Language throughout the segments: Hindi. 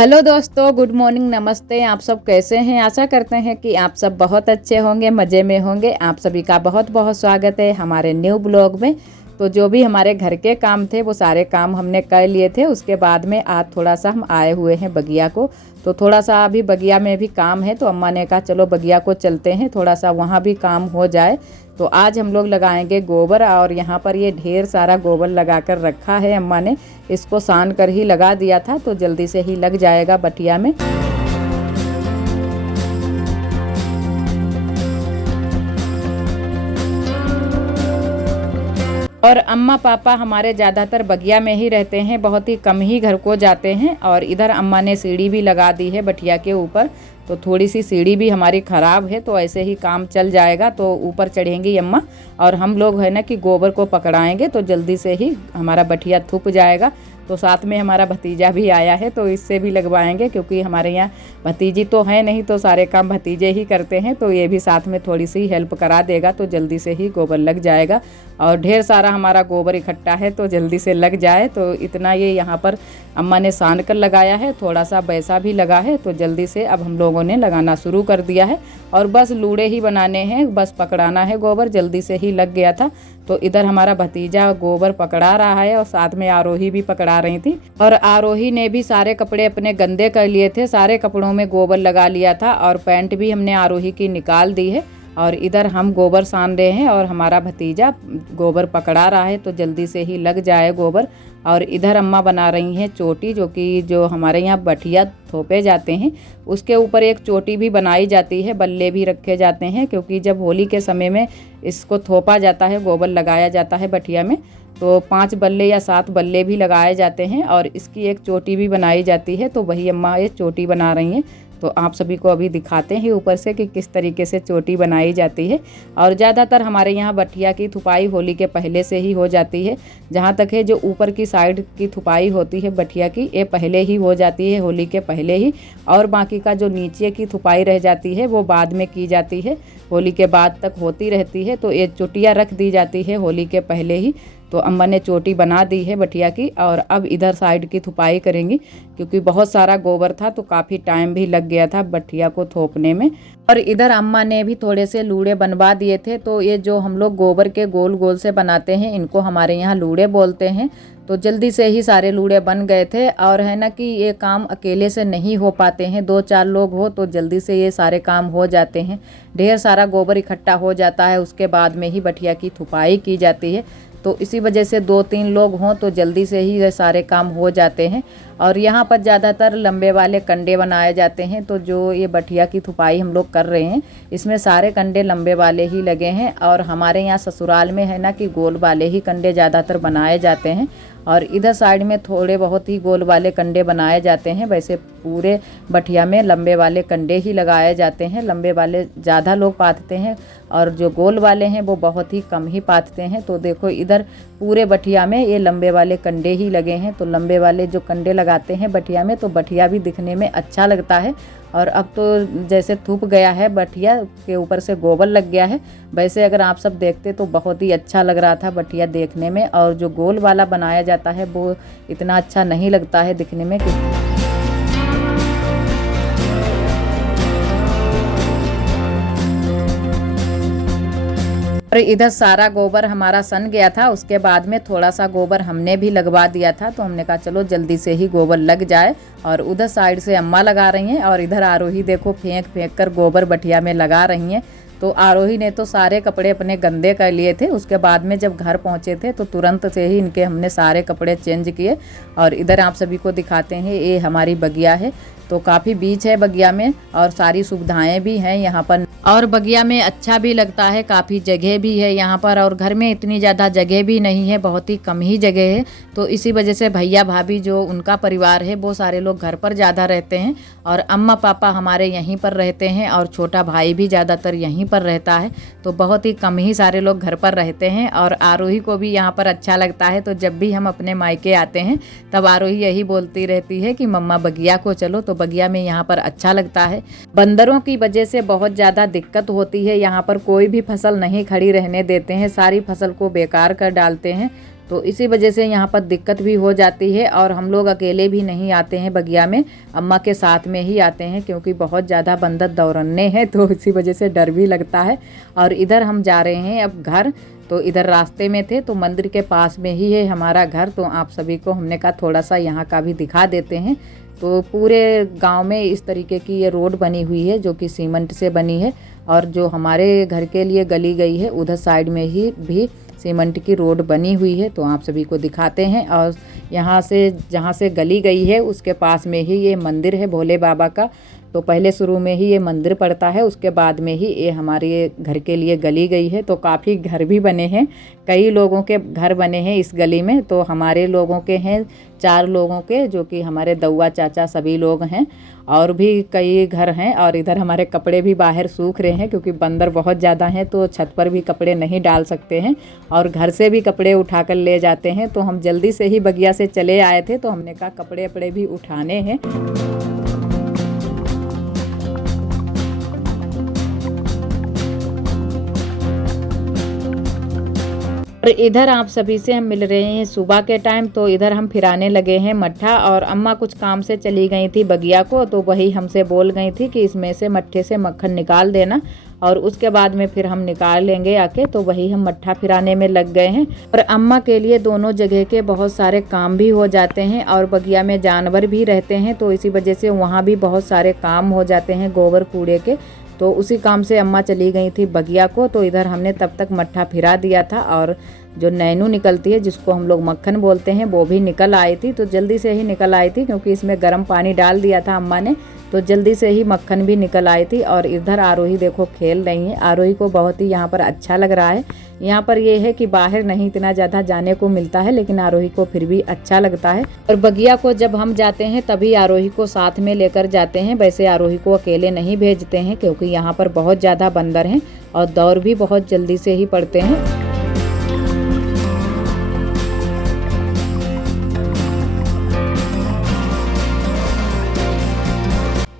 हेलो दोस्तों, गुड मॉर्निंग, नमस्ते। आप सब कैसे हैं? आशा करते हैं कि आप सब बहुत अच्छे होंगे, मज़े में होंगे। आप सभी का बहुत बहुत स्वागत है हमारे न्यू ब्लॉग में। तो जो भी हमारे घर के काम थे वो सारे काम हमने कर लिए थे। उसके बाद में आज थोड़ा सा हम आए हुए हैं बगिया को। तो थोड़ा सा अभी बगिया में भी काम है, तो अम्मा ने कहा चलो बगिया को चलते हैं, थोड़ा सा वहाँ भी काम हो जाए। तो आज हम लोग लगाएंगे गोबर, और यहाँ पर ये ढेर सारा गोबर लगा कर रखा है अम्मा ने। इसको सान कर ही लगा दिया था तो जल्दी से ही लग जाएगा बटिया में। और अम्मा पापा हमारे ज़्यादातर बगिया में ही रहते हैं, बहुत ही कम ही घर को जाते हैं। और इधर अम्मा ने सीढ़ी भी लगा दी है बटिया के ऊपर। तो थोड़ी सी सीढ़ी भी हमारी ख़राब है, तो ऐसे ही काम चल जाएगा। तो ऊपर चढ़ेंगी अम्मा और हम लोग है ना कि गोबर को पकड़ाएंगे, तो जल्दी से ही हमारा बटिया थुप जाएगा। तो साथ में हमारा भतीजा भी आया है, तो इससे भी लगवाएंगे, क्योंकि हमारे यहाँ भतीजी तो है नहीं, तो सारे काम भतीजे ही करते हैं। तो ये भी साथ में थोड़ी सी हेल्प करा देगा, तो जल्दी से ही गोबर लग जाएगा। और ढेर सारा हमारा गोबर इकट्ठा है, तो जल्दी से लग जाए। तो इतना ये यहाँ पर अम्मा ने सान कर लगाया है, थोड़ा सा वैसा भी लगा है। तो जल्दी से अब हम लोगों ने लगाना शुरू कर दिया है। और बस लूड़े ही बनाने हैं, बस पकड़ाना है गोबर, जल्दी से ही लग गया था। तो इधर हमारा भतीजा गोबर पकड़ा रहा है और साथ में आरोही भी पकड़ा रही थी। और आरोही ने भी सारे कपड़े अपने गंदे कर लिए थे, सारे कपड़ों में गोबर लगा लिया था। और पैंट भी हमने आरोही की निकाल दी है। और इधर हम गोबर सान रहे हैं और हमारा भतीजा गोबर पकड़ा रहा है, तो जल्दी से ही लग जाए गोबर। और इधर अम्मा बना रही हैं चोटी, जो हमारे यहाँ बटिया थोपे जाते हैं उसके ऊपर एक चोटी भी बनाई जाती है, बल्ले भी रखे जाते हैं। क्योंकि जब होली के समय में इसको थोपा जाता है, गोबर लगाया जाता है बटिया में, तो 5 बल्ले या 7 बल्ले भी लगाए जाते हैं और इसकी एक चोटी भी बनाई जाती है। तो वही अम्मा ये चोटी बना रही हैं। तो आप सभी को अभी दिखाते हैं ऊपर से कि किस तरीके से चोटी बनाई जाती है। और ज़्यादातर हमारे यहाँ बटिया की थुपाई होली के पहले से ही हो जाती है। जहाँ तक है जो ऊपर की साइड की थुपाई होती है बटिया की, ये पहले ही हो जाती है, होली के पहले ही। और बाकी का जो नीचे की थुपाई रह जाती है वो बाद में की जाती है, होली के बाद तक होती रहती है। तो ये चोटियाँ रख दी जाती है होली के पहले ही। तो अम्मा ने चोटी बना दी है बटिया की। और अब इधर साइड की थुपाई करेंगी, क्योंकि बहुत सारा गोबर था तो काफ़ी टाइम भी लग गया था बटिया को थोपने में। और इधर अम्मा ने भी थोड़े से लूड़े बनवा दिए थे। तो ये जो हम लोग गोबर के गोल गोल से बनाते हैं, इनको हमारे यहाँ लूड़े बोलते हैं। तो जल्दी से ही सारे लूड़े बन गए थे। और है ना कि ये काम अकेले से नहीं हो पाते हैं, 2-4 लोग हो तो जल्दी से ये सारे काम हो जाते हैं। ढेर सारा गोबर इकट्ठा हो जाता है, उसके बाद में ही बटिया की थुपाई की जाती है। तो इसी वजह से 2-3 लोग हों तो जल्दी से ही ये सारे काम हो जाते हैं। और यहाँ पर ज़्यादातर लंबे वाले कंडे बनाए जाते हैं। तो जो ये बटिया की थुपाई हम लोग कर रहे हैं, इसमें सारे कंडे लंबे वाले ही लगे हैं। और हमारे यहाँ ससुराल में है ना कि गोल वाले ही कंडे ज़्यादातर बनाए जाते हैं। और इधर साइड में थोड़े बहुत ही गोल वाले कंडे बनाए जाते हैं। वैसे पूरे बटिया में लंबे वाले कंडे ही लगाए जाते हैं, लंबे वाले ज़्यादा लोग पाथते हैं और जो गोल वाले हैं वो बहुत ही कम ही पाथते हैं। तो देखो इधर पूरे बटिया में ये लंबे वाले कंडे ही लगे हैं। तो लंबे वाले जो कंडे लगाते हैं बटिया में, तो बटिया भी दिखने में अच्छा लगता है। और अब तो जैसे थूप गया है, बटिया के ऊपर से गोबर लग गया है, वैसे अगर आप सब देखते तो बहुत ही अच्छा लग रहा था बटिया देखने में। और जो गोल वाला बनाया जाता है वो इतना अच्छा नहीं लगता है दिखने में। और इधर सारा गोबर हमारा सन गया था, उसके बाद में थोड़ा सा गोबर हमने भी लगवा दिया था। तो हमने कहा चलो जल्दी से ही गोबर लग जाए। और उधर साइड से अम्मा लगा रही हैं और इधर आरोही देखो फेंक फेंक कर गोबर बटिया में लगा रही हैं। तो आरोही ने तो सारे कपड़े अपने गंदे कर लिए थे। उसके बाद में जब घर पहुंचे थे तो तुरंत से ही इनके हमने सारे कपड़े चेंज किए। और इधर आप सभी को दिखाते हैं, ये हमारी बगिया है। तो काफ़ी बीच है बगिया में और सारी सुविधाएं भी हैं यहाँ पर। और बगिया में अच्छा भी लगता है, काफ़ी जगह भी है यहाँ पर। और घर में इतनी ज़्यादा जगह भी नहीं है, बहुत ही कम ही जगह है। तो इसी वजह से भैया भाभी जो उनका परिवार है वो सारे लोग घर पर ज़्यादा रहते हैं। और अम्मा पापा हमारे यहीं पर रहते हैं और छोटा भाई भी ज़्यादातर यहीं पर रहता है। तो बहुत ही कम ही सारे लोग घर पर रहते हैं। और आरोही को भी यहाँ पर अच्छा लगता है। तो जब भी हम अपने मायके आते हैं तब आरोही यही बोलती रहती है कि मम्मा बगिया को चलो। तो बगिया में यहाँ पर अच्छा लगता है। बंदरों की वजह से बहुत ज़्यादा दिक्कत होती है, यहाँ पर कोई भी फसल नहीं खड़ी रहने देते हैं, सारी फसल को बेकार कर डालते हैं। तो इसी वजह से यहाँ पर दिक्कत भी हो जाती है। और हम लोग अकेले भी नहीं आते हैं बगिया में, अम्मा के साथ में ही आते हैं, क्योंकि बहुत ज़्यादा बंदर दौड़ने हैं, तो इसी वजह से डर भी लगता है। और इधर हम जा रहे हैं अब घर, तो इधर रास्ते में थे, तो मंदिर के पास में ही है हमारा घर। तो आप सभी को हमने कहा थोड़ा सा यहाँ का भी दिखा देते हैं। तो पूरे गांव में इस तरीके की ये रोड बनी हुई है जो कि सीमेंट से बनी है, और जो हमारे घर के लिए गली गई है उधर साइड में ही भी सीमेंट की रोड बनी हुई है। तो आप सभी को दिखाते हैं। और यहाँ से जहाँ से गली गई है उसके पास में ही ये मंदिर है भोले बाबा का। तो पहले शुरू में ही ये मंदिर पड़ता है, उसके बाद में ही ये हमारे घर के लिए गली गई है। तो काफ़ी घर भी बने हैं, कई लोगों के घर बने हैं इस गली में। तो हमारे लोगों के हैं 4 लोगों के, जो कि हमारे दौआ चाचा सभी लोग हैं, और भी कई घर हैं। और इधर हमारे कपड़े भी बाहर सूख रहे हैं, क्योंकि बंदर बहुत ज़्यादा हैं, तो छत पर भी कपड़े नहीं डाल सकते हैं, और घर से भी कपड़े उठाकर ले जाते हैं। तो हम जल्दी से ही बगिया से चले आए थे, तो हमने कहा कपड़े वपड़े भी उठाने हैं। और इधर आप सभी से हम मिल रहे हैं सुबह के टाइम। तो इधर हम फिराने लगे हैं मट्ठा, और अम्मा कुछ काम से चली गई थी बगिया को, तो वही हमसे बोल गई थी कि इसमें से मट्ठे से मक्खन निकाल देना, और उसके बाद में फिर हम निकाल लेंगे आके। तो वही हम मट्ठा फिराने में लग गए हैं। और अम्मा के लिए दोनों जगह के बहुत सारे काम भी हो जाते हैं, और बगिया में जानवर भी रहते हैं, तो इसी वजह से वहाँ भी बहुत सारे काम हो जाते हैं गोबर कूड़े के। तो उसी काम से अम्मा चली गई थी बगिया को। तो इधर हमने तब तक मट्ठा फिरा दिया था, और जो नैनू निकलती है जिसको हम लोग मक्खन बोलते हैं वो भी निकल आई थी। तो जल्दी से ही निकल आई थी, क्योंकि इसमें गर्म पानी डाल दिया था अम्मा ने, तो जल्दी से ही मक्खन भी निकल आई थी। और इधर आरोही देखो खेल रही है, आरोही को बहुत ही यहाँ पर अच्छा लग रहा है। यहाँ पर ये है कि बाहर नहीं इतना ज़्यादा जाने को मिलता है, लेकिन आरोही को फिर भी अच्छा लगता है। और बगिया को जब हम जाते हैं तभी आरोही को साथ में लेकर जाते हैं, वैसे आरोही को अकेले नहीं भेजते हैं, क्योंकि यहाँ पर बहुत ज़्यादा बंदर हैं और दौड़ भी बहुत जल्दी से ही पड़ते हैं।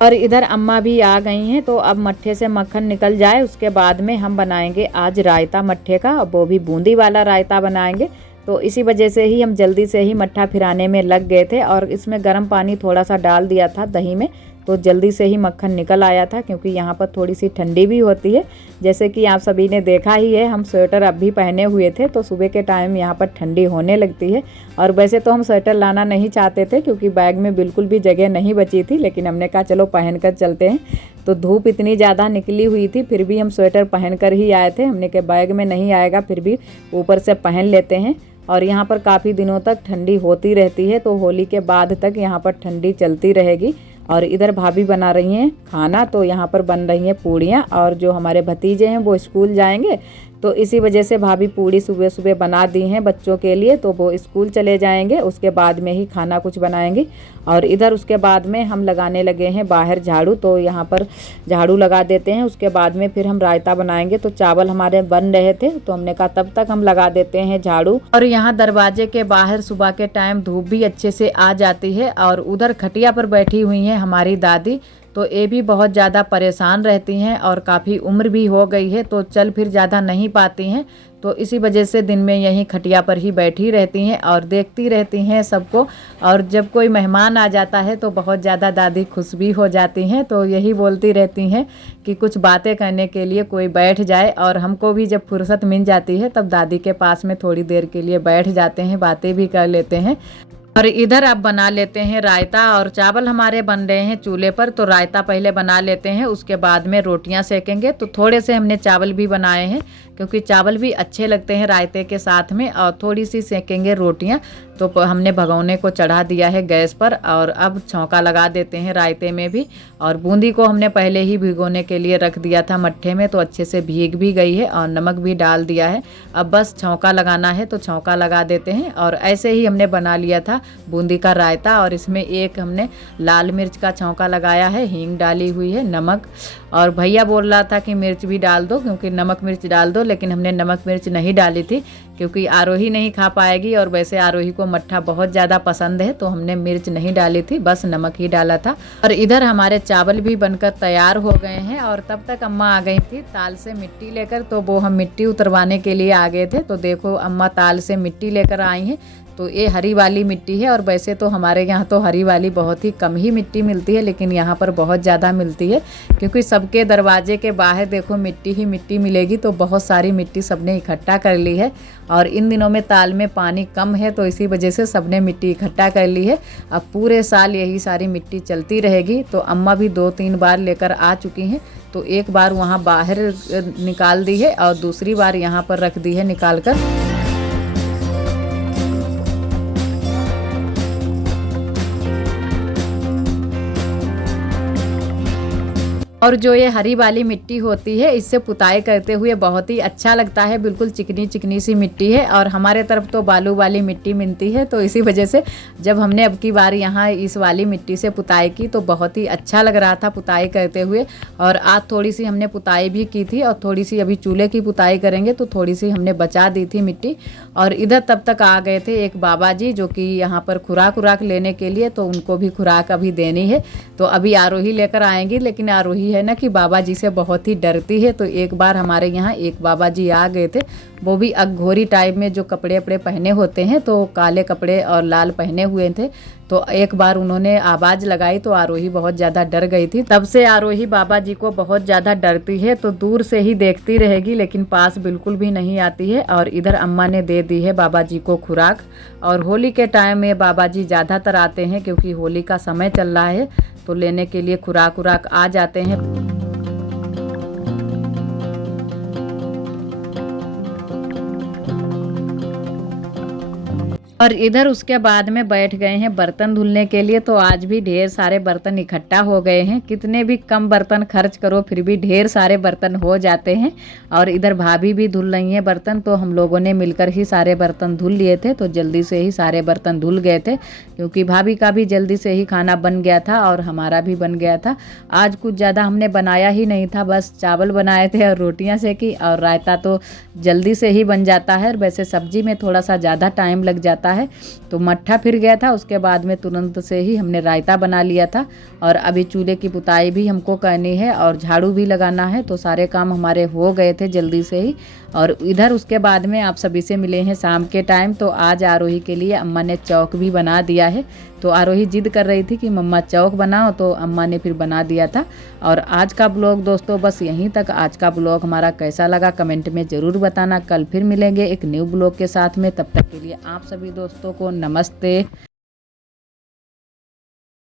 और इधर अम्मा भी आ गई हैं। तो अब मट्ठे से मक्खन निकल जाए उसके बाद में हम बनाएंगे आज रायता मट्ठे का, वो भी बूंदी वाला रायता बनाएंगे। तो इसी वजह से ही हम जल्दी से ही मट्ठा फिराने में लग गए थे, और इसमें गर्म पानी थोड़ा सा डाल दिया था दही में, तो जल्दी से ही मक्खन निकल आया था। क्योंकि यहाँ पर थोड़ी सी ठंडी भी होती है, जैसे कि आप सभी ने देखा ही है, हम स्वेटर अब भी पहने हुए थे। तो सुबह के टाइम यहाँ पर ठंडी होने लगती है। और वैसे तो हम स्वेटर लाना नहीं चाहते थे, क्योंकि बैग में बिल्कुल भी जगह नहीं बची थी, लेकिन हमने कहा चलो पहन कर चलते हैं। तो धूप इतनी ज़्यादा निकली हुई थी, फिर भी हम स्वेटर पहन कर ही आए थे। हमने कहा बैग में नहीं आएगा, फिर भी ऊपर से पहन लेते हैं। और यहाँ पर काफ़ी दिनों तक ठंडी होती रहती है, तो होली के बाद तक यहाँ पर ठंडी चलती रहेगी। और इधर भाभी बना रही हैं खाना, तो यहाँ पर बन रही हैं पूड़ियाँ, और जो हमारे भतीजे हैं वो स्कूल जाएंगे, तो इसी वजह से भाभी पूड़ी सुबह सुबह बना दी हैं बच्चों के लिए। तो वो स्कूल चले जाएंगे, उसके बाद में ही खाना कुछ बनाएंगे। और इधर उसके बाद में हम लगाने लगे हैं बाहर झाड़ू, तो यहाँ पर झाड़ू लगा देते हैं, उसके बाद में फिर हम रायता बनाएंगे। तो चावल हमारे बन रहे थे, तो हमने कहा तब तक हम लगा देते हैं झाड़ू। और यहाँ दरवाजे के बाहर सुबह के टाइम धूप भी अच्छे से आ जाती है। और उधर खटिया पर बैठी हुई हैं हमारी दादी, तो ये भी बहुत ज़्यादा परेशान रहती हैं, और काफ़ी उम्र भी हो गई है, तो चल फिर ज़्यादा नहीं पाती हैं। तो इसी वजह से दिन में यहीं खटिया पर ही बैठी रहती हैं और देखती रहती हैं सबको। और जब कोई मेहमान आ जाता है तो बहुत ज़्यादा दादी खुश भी हो जाती हैं, तो यही बोलती रहती हैं कि कुछ बातें करने के लिए कोई बैठ जाए। और हमको भी जब फुर्सत मिल जाती है तब दादी के पास में थोड़ी देर के लिए बैठ जाते हैं, बातें भी कर लेते हैं। और इधर अब बना लेते हैं रायता, और चावल हमारे बन रहे हैं चूल्हे पर, तो रायता पहले बना लेते हैं, उसके बाद में रोटियां सेकेंगे। तो थोड़े से हमने चावल भी बनाए हैं, क्योंकि चावल भी अच्छे लगते हैं रायते के साथ में। और थोड़ी सी सेकेंगे रोटियां। तो हमने भगोने को चढ़ा दिया है गैस पर, और अब छौंका लगा देते हैं रायते में भी। और बूंदी को हमने पहले ही भिगोने के लिए रख दिया था मट्ठे में, तो अच्छे से भीग भी गई है, और नमक भी डाल दिया है। अब बस छौंका लगाना है, तो छौंका लगा देते हैं। और ऐसे ही हमने बना लिया था बूंदी का रायता, और इसमें एक हमने लाल मिर्च का छौंका लगाया है, हींग डाली हुई है, नमक। और भैया बोल रहा था कि मिर्च भी डाल दो, क्योंकि नमक मिर्च डाल दो, लेकिन हमने नमक मिर्च नहीं डाली थी, क्योंकि आरोही नहीं खा पाएगी, और वैसे आरोही को मट्ठा बहुत ज़्यादा पसंद है, तो हमने मिर्च नहीं डाली थी, बस नमक ही डाला था। और इधर हमारे चावल भी बनकर तैयार हो गए हैं, और तब तक अम्मा आ गई थी ताल से मिट्टी लेकर। तो वो हम मिट्टी उतरवाने के लिए आ गए थे। तो देखो अम्मा ताल से मिट्टी लेकर आई हैं। तो ये हरी वाली मिट्टी है, और वैसे तो हमारे यहाँ तो हरी वाली बहुत ही कम ही मिट्टी मिलती है, लेकिन यहाँ पर बहुत ज़्यादा मिलती है, क्योंकि सबके दरवाजे के बाहर देखो मिट्टी ही मिट्टी मिलेगी। तो बहुत सारी मिट्टी सबने इकट्ठा कर ली है, और इन दिनों में ताल में पानी कम है, तो इसी वजह से सबने मिट्टी इकट्ठा कर ली है। अब पूरे साल यही सारी मिट्टी चलती रहेगी। तो अम्मा भी 2-3 बार लेकर आ चुकी हैं। तो एक बार वहाँ बाहर निकाल दी है, और दूसरी बार यहाँ पर रख दी है निकाल कर। और जो ये हरी वाली मिट्टी होती है, इससे पुताई करते हुए बहुत ही अच्छा लगता है। बिल्कुल चिकनी चिकनी सी मिट्टी है, और हमारे तरफ तो बालू वाली मिट्टी मिलती है। तो इसी वजह से जब हमने अब की बार यहाँ इस वाली मिट्टी से पुताई की, तो बहुत ही अच्छा लग रहा था पुताई करते हुए। और आज थोड़ी सी हमने पुताई भी की थी, और थोड़ी सी अभी चूल्हे की पुताई करेंगे, तो थोड़ी सी हमने बचा दी थी मिट्टी। और इधर तब तक आ गए थे एक बाबा जी, जो कि यहाँ पर खुराक लेने के लिए, तो उनको भी खुराक अभी देनी है। तो अभी आरोही लेकर आएंगी, लेकिन आरोही है ना कि बाबा जी से बहुत ही डरती है। तो एक बार हमारे यहाँ एक बाबा जी आ गए थे, वो भी अघोरी टाइप में जो कपड़े पहने होते हैं, तो काले कपड़े और लाल पहने हुए थे। तो एक बार उन्होंने आवाज़ लगाई, तो आरोही बहुत ज़्यादा डर गई थी। तब से आरोही बाबा जी को बहुत ज़्यादा डरती है, तो दूर से ही देखती रहेगी, लेकिन पास बिल्कुल भी नहीं आती है। और इधर अम्मा ने दे दी है बाबा जी को खुराक। और होली के टाइम में बाबा जी ज़्यादातर आते हैं, क्योंकि होली का समय चल रहा है, तो लेने के लिए खुराक आ जाते हैं। और इधर उसके बाद में बैठ गए हैं बर्तन धुलने के लिए। तो आज भी ढेर सारे बर्तन इकट्ठा हो गए हैं। कितने भी कम बर्तन खर्च करो, फिर भी ढेर सारे बर्तन हो जाते हैं। और इधर भाभी भी धुल रही हैं बर्तन, तो हम लोगों ने मिलकर ही सारे बर्तन धुल लिए थे। तो जल्दी से ही सारे बर्तन धुल गए थे, क्योंकि भाभी का भी जल्दी से ही खाना बन गया था, और हमारा भी बन गया था। आज कुछ ज़्यादा हमने बनाया ही नहीं था, बस चावल बनाए थे और रोटियाँ सेकी, और रायता तो जल्दी से ही बन जाता है। वैसे सब्जी में थोड़ा सा ज़्यादा टाइम लग जाता है। तो मट्ठा फिर गया था, उसके बाद में तुरंत से ही हमने रायता बना लिया था। और अभी चूल्हे की पुताई भी हमको करनी है, और झाड़ू भी लगाना है। तो सारे काम हमारे हो गए थे जल्दी से ही। और इधर उसके बाद में आप सभी से मिले हैं शाम के टाइम। तो आज आरोही के लिए अम्मा ने चौक भी बना दिया है। तो आरोही जिद कर रही थी कि मम्मा चौक बनाओ, तो अम्मा ने फिर बना दिया था। और आज का ब्लॉग दोस्तों बस यहीं तक। आज का ब्लॉग हमारा कैसा लगा कमेंट में ज़रूर बताना। कल फिर मिलेंगे एक न्यू ब्लॉग के साथ में। तब तक के लिए आप सभी दोस्तों को नमस्ते।